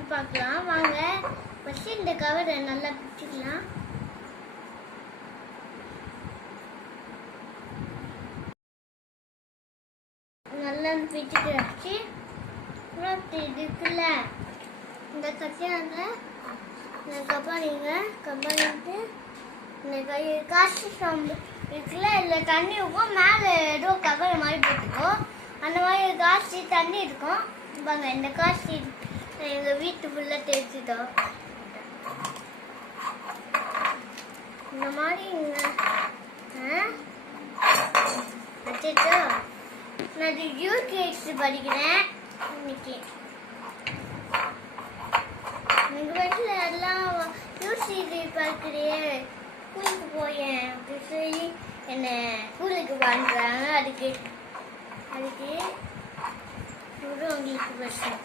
வந்து பார்க்கலாம் வாங்க. ஃபர்ஸ்ட் இந்த கவரை நல்லா பிடிச்சிக்கலாம். நல்லா பிடிச்சிக்கிறாச்சு. இதுக்குள்ள இந்த கட்டியாங்க அதுக்கப்புறம் நீங்கள் கம்பெனிட்டு இந்த காசு சம்பு இருக்குல்ல, இதில் தண்ணி இருக்கும். மேலே ஏதோ கவர் மாதிரி போட்டுக்கும். அந்த மாதிரி காசு தண்ணி இருக்கும். பாங்க இந்த காசு எங்கள் வீட்டு ஃபுல்லாக தேய்ச்சிட்டோம். இந்த மாதிரி வச்சுட்டோ. நான் இது யூகேஎஸ் படிக்கிறேன் இன்னைக்கு. எங்கள் வீட்டில் எல்லாம் யூசிடி பார்க்குறியே ஸ்கூலுக்கு போயேன் அப்படி சொல்லி என்னை ஸ்கூலுக்கு பண்ணுறாங்க. அதுக்கு உங்களுக்கு பிரச்சனை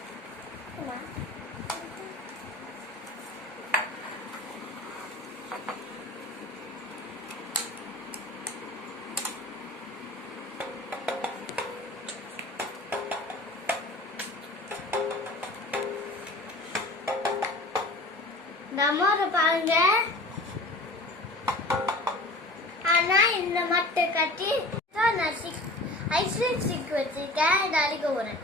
நம்மளை பாருங்க. ஆனா இந்த மட்டை கட்டி நான் ஐஸ்கிரீம் ஸ்டிக் வச்சிருக்கேன். இதை அழிக்க போறேன்.